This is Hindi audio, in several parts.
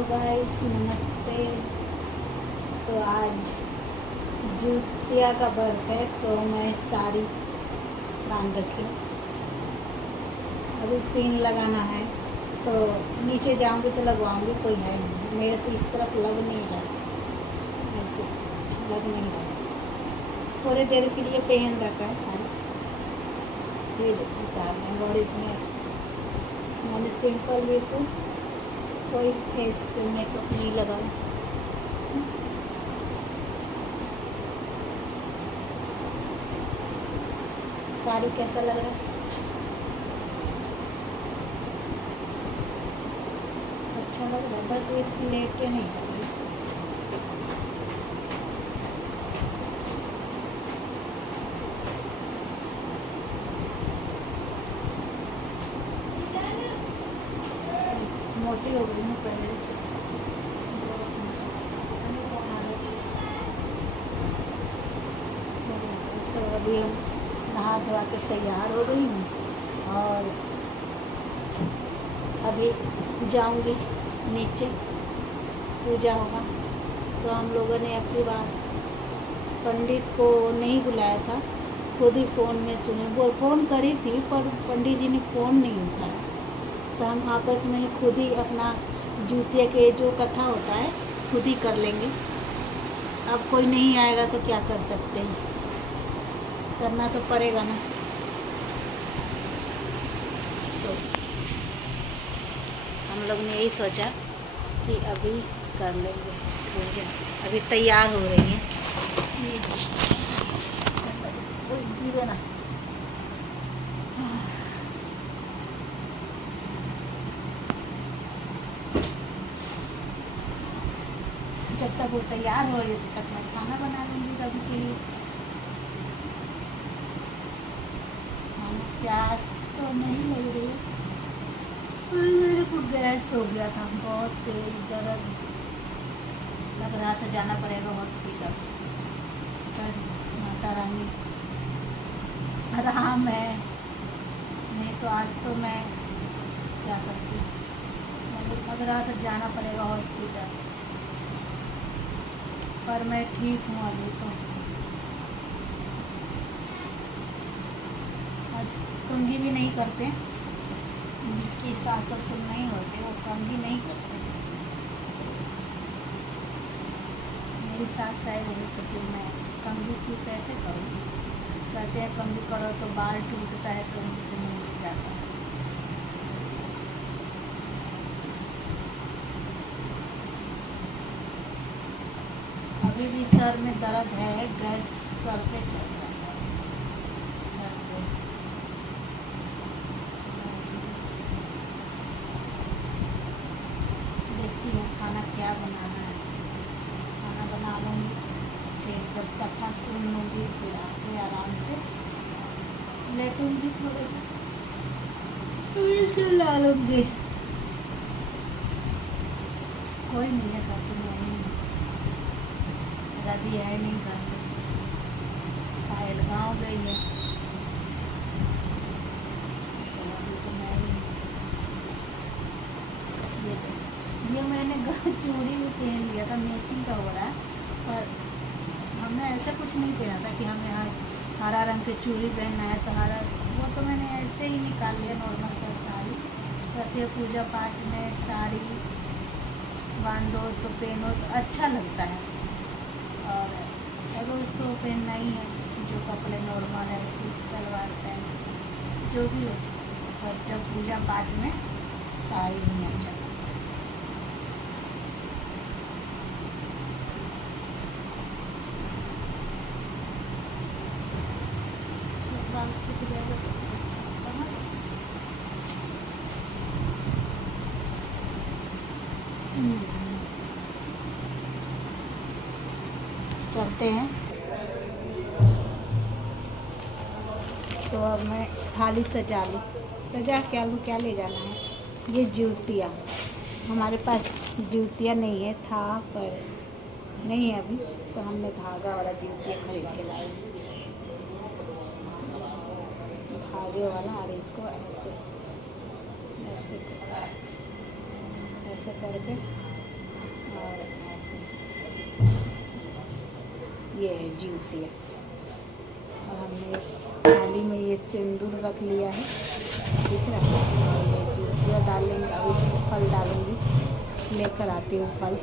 हेलो गाइस, नमस्ते। तो आज जुतिया का व्रत है तो मैं साड़ी बांध रखी हूँ। अभी पिन लगाना है तो नीचे जाऊंगी तो लगवाऊंगी, कोई है नहीं मेरे से, इस तरफ लग नहीं रहा, ऐसे लग नहीं रहा। थोड़ी देर के लिए पहन रखा है साड़ी, फिर उतार देंगे। और इसमें मैंने सिंपल भी कोई फेस पे मेकअप नहीं लगाया। साड़ी कैसा लग रहा है? अच्छा लग रहा है, बस ये प्लेटें नहीं लग रही। मोटी हो गई हूँ पहले से। तो अभी हम नहा धोआ के तैयार हो गई हूँ और अभी जाऊंगी नीचे, पूजा होगा। तो हम लोगों ने अपनी बार पंडित को नहीं बुलाया था, खुद ही फ़ोन में सुने। वो फ़ोन करी थी पर पंडित जी ने फ़ोन नहीं उठाया, तो हम आपस में ही खुद ही अपना जुतिया के जो कथा होता है खुद ही कर लेंगे। अब कोई नहीं आएगा तो क्या कर सकते हैं, करना तो पड़ेगा ना। तो हम लोग ने यही सोचा कि अभी कर लेंगे पूजा। अभी तैयार हो रही है ना। जब तक वो तैयार हो रही है तब तक मैं खाना बना लूँगी कभी के लिए। प्यास तो नहीं लग रही है, मेरे को गैस हो गया था, बहुत तेज दर्द लग रहा था, जाना पड़ेगा हॉस्पिटल। पर माता रानी आराम है, नहीं तो आज तो मैं क्या करती। मुझे लग रहा था जाना पड़ेगा हॉस्पिटल, पर मैं ठीक हूँ अभी तो। आज कंघी भी नहीं करते, जिसकी सास ससुर नहीं होते वो कंघी नहीं करते। मेरी सास आई रही तो फिर मैं कंघी क्यों कैसे करूँ? कहते हैं कंघी करो तो बाल टूटता है, कंघी तो नहीं जाता। अभी भी सर में दर्द है, गैस सर पे चल रहा है, सर पे। देखती हूँ खाना क्या बनाना है, खाना बना लूँगी, फिर जब कथा सुन लूँगी फिर आके आराम से लेटूँगी, थोड़े से ला लूँगी। कोई नहीं है घर में, दादी है नहीं घर में, पायल गाँव गई है, तो अभी तो मैं ये मैंने चूड़ी भी पहन लिया था, मैचिंग का हो रहा है। पर हमने ऐसा कुछ नहीं पहना था कि हमें हरा रंग की चूड़ी पहनना है तो हरा, वो तो मैंने ऐसे ही निकाल लिया, नॉर्मल सा साड़ी। कहते पूजा पाठ में साड़ी बांधो तो पहनो तो अच्छा लगता है, और रोज़ तो पहनना ही है, जो कपड़े नॉर्मल है, सूट सलवार पैंट जो भी हो, पर जब पूजा पाठ में साड़ी ही अच्छा। सूख जाएगा तो चलते हैं। तो अब मैं थाली सजा लूँ, सजा क्या लूँ, क्या ले जाना है? ये जूतियाँ, हमारे पास जूतियाँ नहीं है, था पर नहीं है अभी, तो हमने धागा वाला जूतियाँ खरीद के लाए, धागे वाला। और इसको ऐसे ऐसे ऐसे करके और ऐसे ये है जूतिया। और हमने थाली में ये सिंदूर रख लिया है, दिख रहा है। और ये जूतिया डालेंगे, अब इसमें फल डालूंगी, लेकर आती हूँ फल।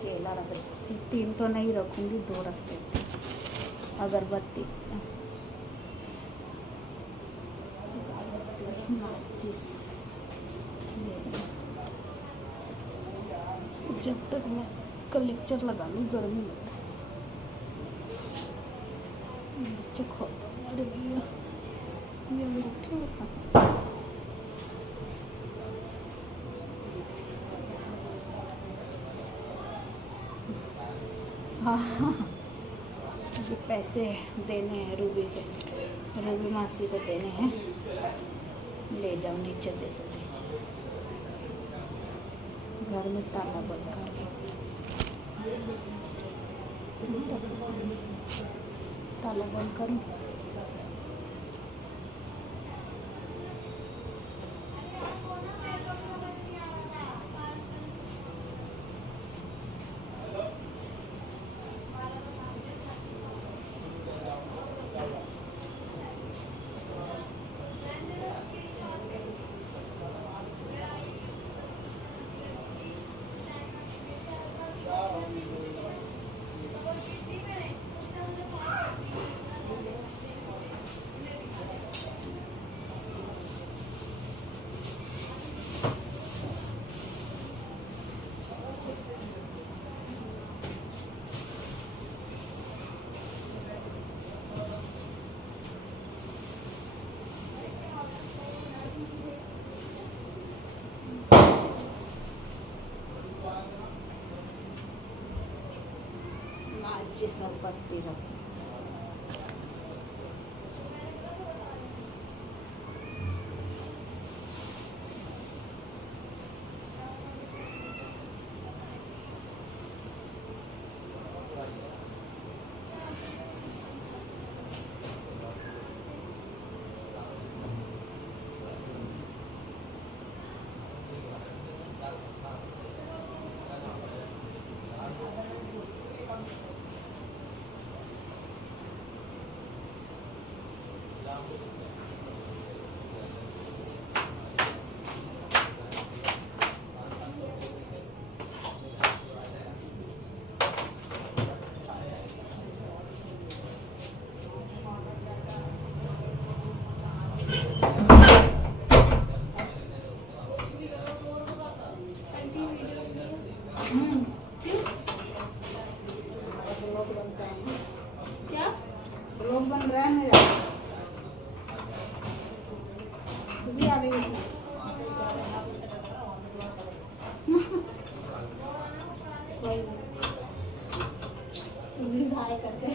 केला रख देती, 3 तो नहीं रखूँगी, 2 रख देती। अगरबत्ती, माचिस, जब तक मैं कलेक्चर लगा लूँ, गर्मी में बच्चे खो। अरे भैया ये अंगूठी में फंस। हाँ ये पैसे देने हैं रूबी के, रूबी मासी को देने हैं। ले जाओ नीचे दे दो। घर में ताला बंद कर दो, ताला बंद करूँ। माचिस और पत्ती रख। लोग बन रहा है मेरा भी आ गई करते।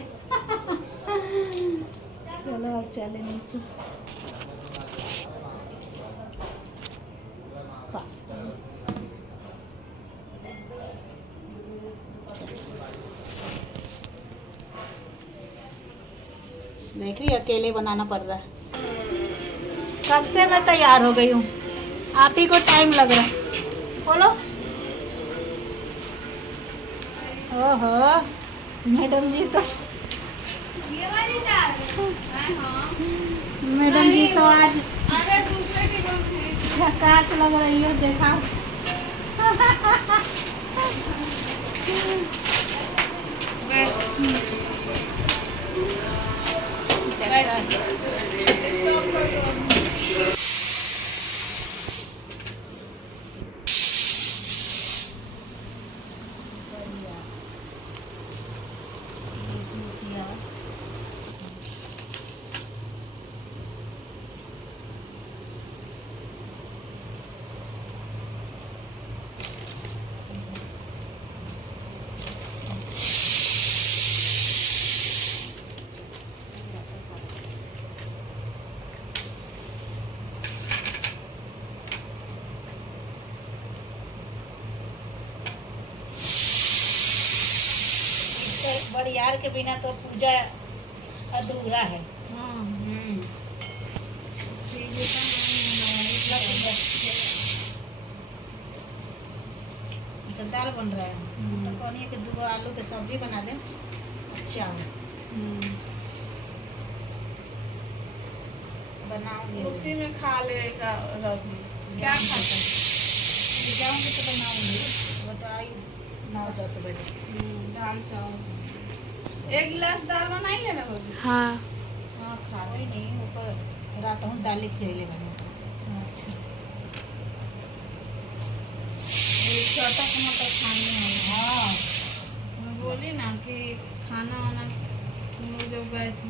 चलो अब चले नीचे। देख रही अकेले बनाना पड़ रहा है। कब से मैं तैयार हो गई हूँ, आप ही को टाइम लग रहा है। बोलो। ओहो मैडम जी तो मैडम जी तो आज झकास लग रही है, देखा। दाल के बिना तो पूजा अधूरा है। अच्छा दाल बन रहा है तो कहनी कि 2 आलू के सब्जी बना दें चावल बनाऊंगी उसी में खा लेगा रवि। क्या खाता जाऊंगी तो बनाऊंगी बताई 9-10 बजे दाल चावल 1 गिलास दाल बनाएंगे ना रवि। हाँ हाँ खा कोई नहीं ऊपर रात हूँ दाल खिलेगा अच्छा चटक मटक खाने हैं। हाँ मैं बोली ना कि खाना वाना तुम लोग जब गए थे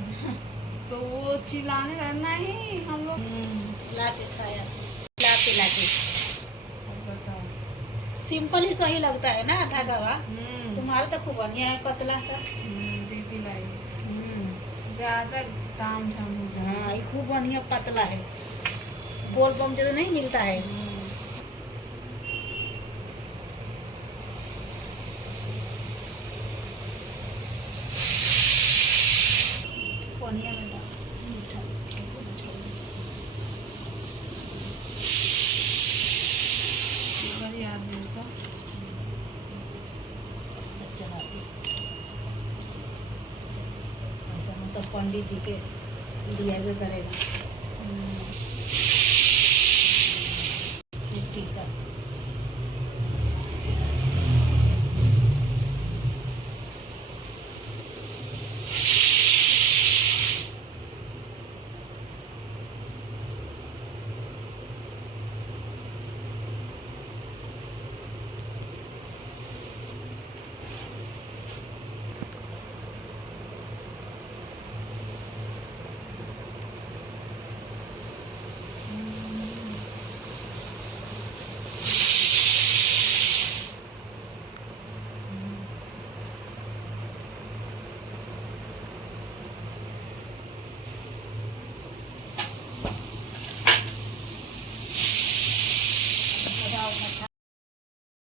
तो वो चिल्लाने लगा नहीं हम लोग ला के खाया ला के बताओ। सिंपल ही सही लगता है ना आधा गवा। तुम्हारा तो खूब बढ़िया है पतला सा। दीदी लाई ज्यादा दाम झाम हो जाए। हाँ ये खूब बढ़िया पतला है बोल बम जो नहीं मिलता है। बढ़िया में डाल, मीठा बढ़िया आदमी का चला ऐसा मतलब पंडित जी के दिया हुए करेगा छुट्टी का।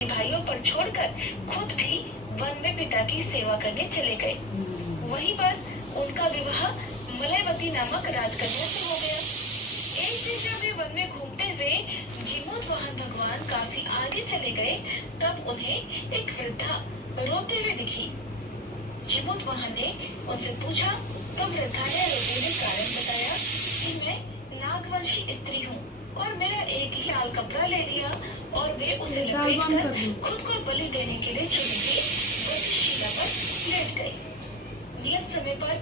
भाइयों पर छोड़कर खुद भी वन में पिता की सेवा करने चले गए। वहीं पर उनका विवाह मलयवती नामक राजकन्या से हो गया। एक दिन जब वे वन में घूमते हुए जीमूतवाहन भगवान काफी आगे चले गए तब उन्हें एक वृद्धा रोते हुए दिखी। जीमूतवाहन ने उनसे पूछा तो वृद्धा ने रोते हुए कारण बताया कि मैं नागवंशी स्त्री हूँ और मेरा एक ही लाल कपड़ा ले लिया और वे उसे लपेटकर खुद को बलि देने के लिए चुनी हुई शिला पर लेट गए। नियत समय पर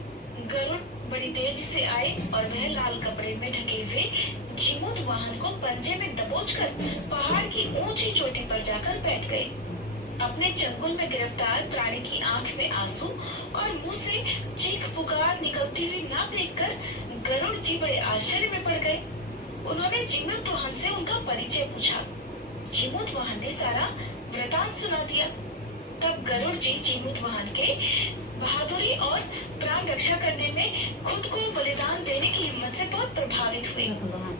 गरुड़ बड़ी तेजी से आए और वह लाल कपड़े में ढके हुए जीमूतवाहन को पंजे में दबोचकर पहाड़ की ऊंची चोटी पर जाकर बैठ गए। अपने चंगुल में गिरफ्तार प्राणी की आंख में आंसू और मुंह से चीख पुकार निकलती हुई ना देखकर गरुड़ जी बड़े आश्चर्य में पड़ गए। उन्होंने जीमूतवाहन से उनका परिचय पूछा। जीमूतवाहन ने सारा वृतांत सुना दिया। तब गरुड़ जी जीमूतवाहन के बहादुरी और प्राण रक्षा करने में खुद को बलिदान देने की हिम्मत से बहुत प्रभावित हुए।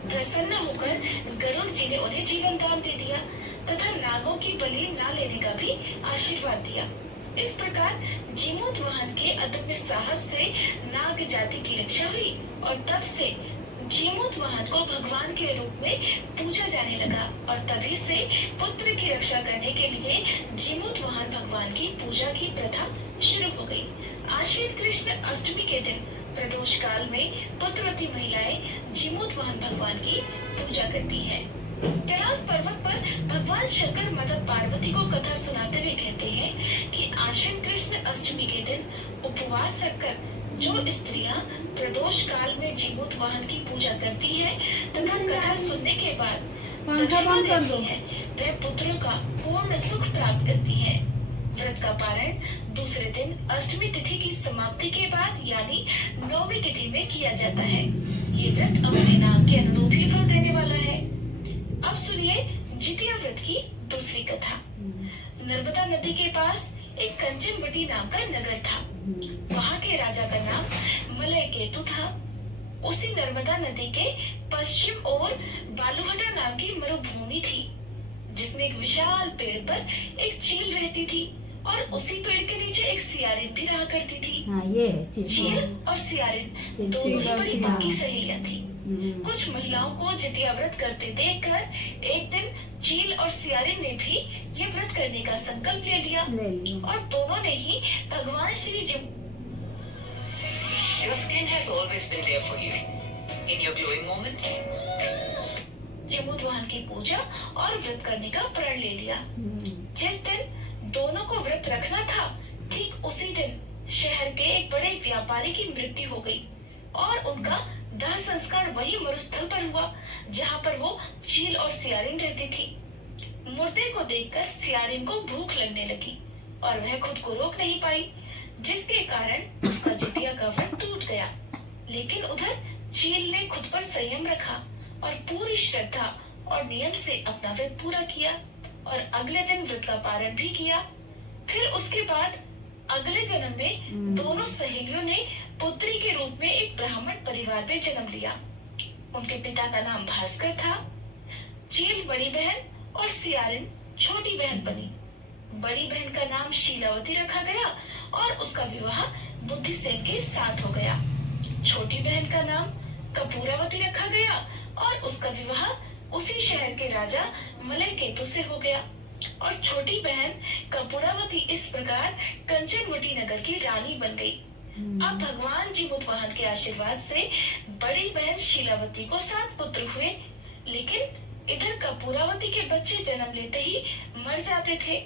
प्रसन्न होकर गरुड़ जी ने उन्हें जीवन दान दे दिया तथा नागों की बलि न लेने का भी आशीर्वाद दिया। इस प्रकार जीमूतवाहन के अदम्य साहस से नाग जाति की रक्षा हुई और तब से जीमूतवाहन को भगवान के रूप में पूजा जाने लगा और तभी से पुत्र की रक्षा करने के लिए जीमूतवाहन भगवान की पूजा की प्रथा शुरू हो गई। आश्विन कृष्ण अष्टमी के दिन प्रदोष काल में पुत्रवती महिलाएं जीमूतवाहन भगवान की पूजा करती हैं। कैलाश पर्वत पर भगवान शंकर माता पार्वती को कथा सुनाते हुए कहते हैं कि आश्विन कृष्ण अष्टमी के दिन उपवास रखकर जो स्त्रियां प्रदोष काल में जीमूतवाहन की पूजा करती हैं तथा कथा सुनने के बाद दक्षिणा देती हैं, वह पुत्रों का पूर्ण सुख प्राप्त करती हैं। व्रत का पारण दूसरे दिन अष्टमी तिथि की समाप्ति के बाद यानी 9वीं तिथि में किया जाता है। ये व्रत अपने नाम के अनुरूप ही फल देने वाला है। अब सुनिए जितिया व्रत की दूसरी कथा। नर्मदा नदी के पास एक कंचनवटी नाम का नगर था। वहाँ के राजा का नाम मलय केतु था। उसी नर्मदा नदी के पश्चिम ओर बालूहटा नाम की मरुभूमि थी जिसमें एक विशाल पेड़ पर एक चील रहती थी। और उसी पेड़ के नीचे एक सियारिन भी रहा करती थी। हाँ ये है चील चील। और सियारिन चील- दोनों ही चील और बड़ी सियारिन। पक्की सहेलियां थी। हम्म, कुछ महिलाओं को जितिया व्रत करते देखकर एक दिन चील और सियारिन ने भी ये व्रत करने का संकल्प ले लिया ले लियो। और दोनों ने ही भगवान Shri Your skin has always been there for you. In your glowing moments, जमुदवाहन की पूजा और व्रत करने का प्रण ले लिया। हम्म, जिस दिन दोनों को व्रत रखना था, ठीक उसी दिन शहर के एक बड़े व्यापारी की मृत्यु हो गई और उनका दाह संस्कार वही मरुस्थल पर हुआ जहाँ पर वो चील और सियारिन रहती थी। मुर्दे को देखकर सियारिन को भूख लगने लगी और वह खुद को रोक नहीं पाई, जिसके कारण उसका जितिया का व्रत टूट गया। लेकिन उधर चील ने खुद पर संयम रखा और पूरी श्रद्धा और नियम से अपना व्रत पूरा किया और अगले दिन व्रत का पारण भी किया। फिर उसके बाद अगले जन्म में दोनों सहेलियों ने पुत्री के रूप में एक ब्राह्मण परिवार में जन्म लिया। उनके पिता का नाम भास्कर था। चील बड़ी बहन और सियारिन छोटी बहन बनी। बड़ी बहन का नाम शीलावती रखा गया और उसका विवाह बुद्धिसेन के साथ हो गया। छोटी बहन का नाम कपूरावती रखा गया और उसका विवाह उसी शहर के राजा मलय केतु से हो गया और छोटी बहन कपूरावती इस प्रकार कंचनवटी नगर की रानी बन गई। अब भगवान जीमुतवाहन के आशीर्वाद से बड़ी बहन शीलावती को 7 पुत्र हुए, लेकिन इधर कपूरावती के बच्चे जन्म लेते ही मर जाते थे।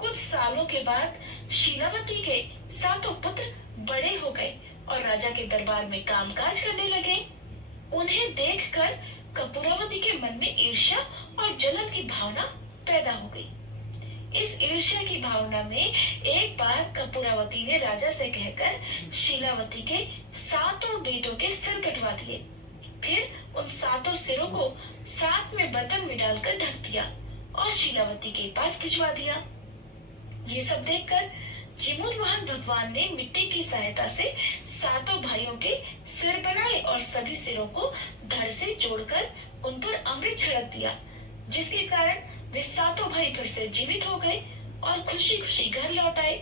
कुछ सालों के बाद शीलावती के 7 पुत्र बड़े हो गए और राजा के दरबार में कामकाज करने लगे। उन्हें देखकर कपूरावती के मन में ईर्ष्या और जलन की भावना पैदा हो गई। इस ईर्ष्या की भावना में एक बार कपूरावती ने राजा से कहकर शीलावती के 7 बेटों के सिर कटवा दिए। फिर उन 7 सिरों को साथ में बर्तन में डालकर ढक दिया और शीलावती के पास भिजवा दिया। ये सब देखकर जिमुतवाहन भगवान ने मिट्टी की सहायता से 7 भाइयों के सिर बनाए और सभी सिरों को धड़ से जोड़कर उन पर अमृत छिड़क दिया, जिसके कारण वे 7 भाई फिर से जीवित हो गए और खुशी खुशी घर लौट आए।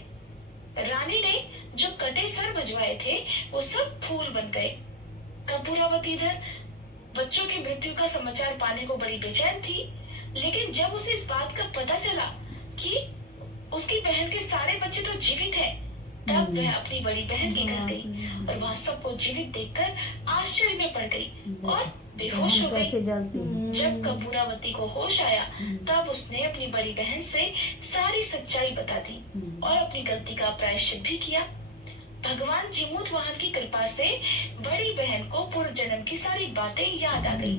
रानी ने जो कटे सर भजवाए थे वो सब फूल बन गए। कपूरावती इधर बच्चों की मृत्यु का समाचार पाने को बड़ी बेचैन थी, लेकिन जब उसे इस बात का पता चला कि उसकी बहन के सारे बच्चे तो जीवित हैं, तब वह अपनी बड़ी बहन के घर गई और वहाँ सबको जीवित देखकर आश्चर्य में पड़ गई और बेहोश हो गई। कैसे जलती है। जब कपूरावती को होश आया, तब उसने अपनी बड़ी बहन से सारी सच्चाई बता दी और अपनी गलती का प्रायश्चित भी किया। भगवान जिमुतवाहन की कृपा से बड़ी बहन को पूर्व जन्म की सारी बातें याद आ गई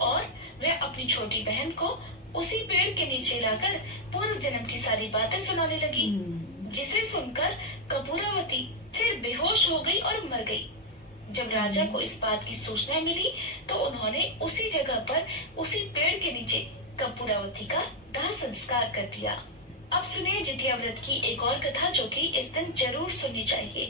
और वह अपनी छोटी बहन को उसी पेड़ के नीचे लाकर पूर्व जन्म की सारी बातें सुनाने लगी, जिसे सुनकर कपूरावती फिर बेहोश हो गई और मर गई। जब राजा को इस बात की सूचना मिली तो उन्होंने उसी जगह पर उसी पेड़ के नीचे कपूरावती का दाह संस्कार कर दिया। अब सुनिए जितिया व्रत की एक और कथा, जो कि इस दिन जरूर सुननी चाहिए।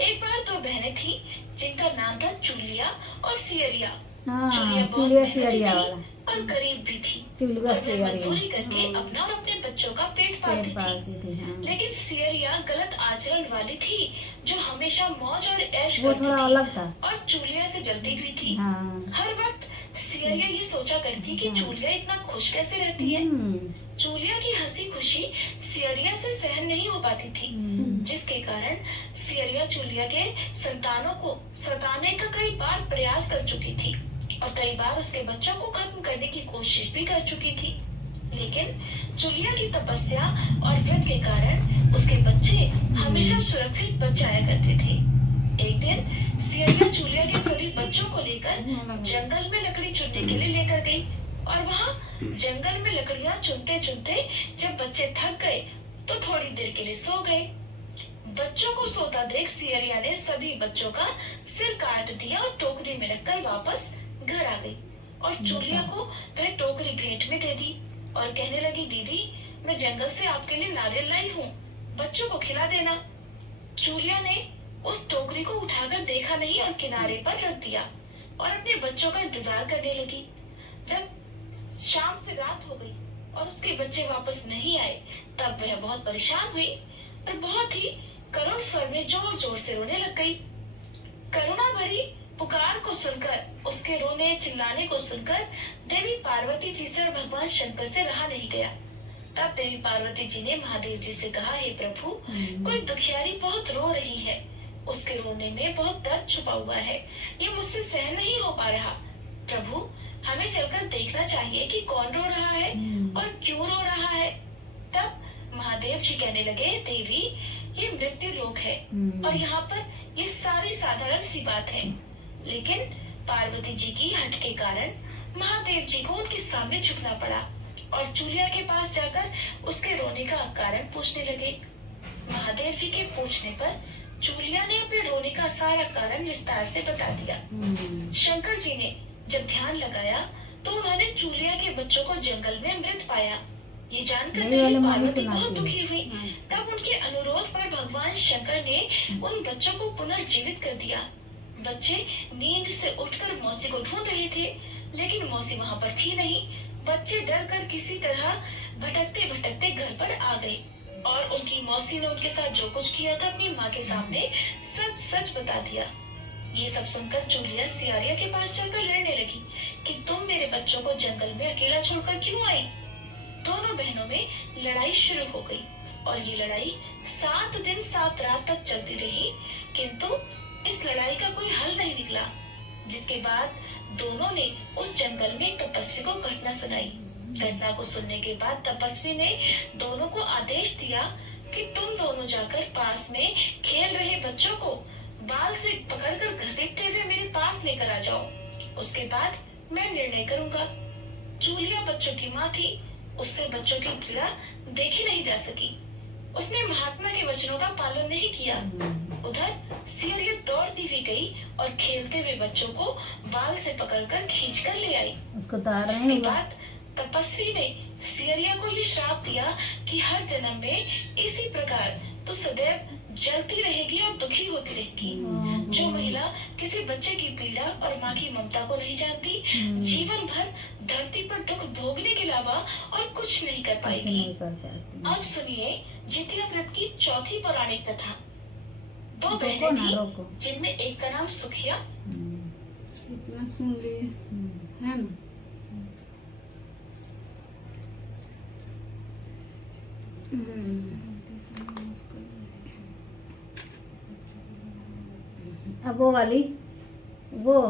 एक बार 2 बहनें थी जिनका नाम था चूलिया और सियरिया। हाँ, चूलिया बहुत चूलिया मेहनती सियरिया थी वाला। और गरीब भी थी चूलिया और वह सियरिया। मजदूरी करके अपना और अपने बच्चों का पेट पालती पेट थी। पालती थी, हाँ। लेकिन सियरिया गलत आचरण वाली थी, जो हमेशा मौज और ऐश वो करती थोड़ा थी अलग था। और चूलिया से जलती भी थी। हाँ। हर वक्त सियरिया ये सोचा करती कि चूलिया इतना खुश कैसे रहती है। चूलिया की हंसी खुशी सियरिया से सहन नहीं हो पाती थी, जिसके कारण सियरिया चूलिया के संतानों को सताने का कई बार प्रयास कर चुकी थी और कई बार उसके बच्चों को खत्म करने की कोशिश भी कर चुकी थी। लेकिन चूलिया की तपस्या और व्रत के कारण उसके बच्चे हमेशा सुरक्षित बच जाया करते थे। एक दिन सियरिया चूलिया के सभी बच्चों को लेकर जंगल में लकड़ी चुनने के लिए लेकर गई और वहाँ जंगल में लकड़ियाँ चुनते चुनते जब बच्चे थक गए तो थोड़ी देर के लिए सो गए। बच्चों को सोता देख सियरिया ने सभी बच्चों का सिर काट दिया और टोकरी में रखकर वापस घर आ गई और चूलिया को वह टोकरी भेंट में दे दी और कहने लगी, दीदी मैं जंगल से आपके लिए नारियल लाई हूँ, बच्चों को खिला देना। चूलिया ने उस टोकरी को उठाकर देखा नहीं और किनारे पर रख दिया और अपने बच्चों का इंतजार करने लगी। जब शाम से रात हो गई और उसके बच्चे वापस नहीं आए तब वह बहुत परेशान हुई और बहुत ही करुण स्वर में जोर जोर से रोने लग गई। करुणा भरी पुकार को सुनकर, उसके रोने चिल्लाने को सुनकर देवी पार्वती जी से और भगवान शंकर से रहा नहीं गया। तब देवी पार्वती जी ने महादेव जी से कहा, हे प्रभु, कोई दुखियारी बहुत रो रही है, उसके रोने में बहुत दर्द छुपा हुआ है, ये मुझसे सहन नहीं हो पा रहा। प्रभु, हमें चलकर देखना चाहिए कि कौन रो रहा है और क्यों रो रहा है। तब महादेव जी कहने लगे, देवी, ये मृत्यु लोक है और यहाँ पर ये सारी साधारण सी बात है, लेकिन पार्वती जी की हट के कारण महादेव जी को उनके सामने झुकना पड़ा और चूलिया के पास जाकर उसके रोने का कारण पूछने लगे। महादेव जी के पूछने पर चूलिया ने अपने रोने का सारा कारण विस्तार से बता दिया। शंकर जी ने जब ध्यान लगाया तो उन्होंने चूलिया के बच्चों को जंगल में मृत पाया। ये जानकर देवी पार्वती बहुत दुखी हुई। तब उनके अनुरोध पर भगवान शंकर ने उन बच्चों को पुनर्जीवित कर दिया। बच्चे नींद से उठकर मौसी को ढूंढ रहे थे, लेकिन मौसी वहाँ पर थी नहीं। बच्चे डर कर किसी तरह भटकते भटकते घर पर आ गए और उनकी मौसी ने उनके साथ जो कुछ किया था अपनी माँ के सामने सच सच बता दिया। ये सब सुनकर चूलिया सियारिया के पास जाकर लड़ने लगी कि तुम मेरे बच्चों को जंगल में अकेला छोड़कर क्यों आई। दोनों बहनों में लड़ाई शुरू हो गई और ये लड़ाई 7 दिन 7 रात तक चलती रही, किंतु इस लड़ाई का कोई हल नहीं निकला। जिसके बाद दोनों ने उस जंगल में एक तपस्वी को घटना सुनाई। घटना को सुनने के बाद तपस्वी ने दोनों को आदेश दिया कि तुम दोनों जाकर पास में खेल रहे बच्चों को बाल से पकड़कर घसीटते हुए मेरे पास लेकर आ जाओ। उसके बाद मैं निर्णय करूंगा। चूलिया बच्चों की माँ थी, उससे बच्चों की पीड़ा देखी नहीं जा सकी। उसने महात्मा के वचनों का पालन नहीं किया। उधर सियरिया दौड़ती हुई गई और खेलते हुए बच्चों को बाल से पकड़कर खींचकर ले आई। उसको तो आ रहे जिसके हैं बाद तपस्वी ने सियरिया को ये श्राप दिया कि हर जन्म में इसी प्रकार तो सदैव जलती रहेगी और दुखी होती रहेगी। जो महिला किसी बच्चे की पीड़ा और माँ की ममता को नहीं जानती, जीवन भर धरती पर दुख भोगने के अलावा और कुछ नहीं कर पाएगी। नहीं कर पाती। अब सुनिए जितिया व्रत की चौथी पौराणिक कथा। 2 रोको बहनें ना, थी, रोको। जिनमें एक का नाम सुखिया इतना सुन लिए है ना। अब वो वाली वो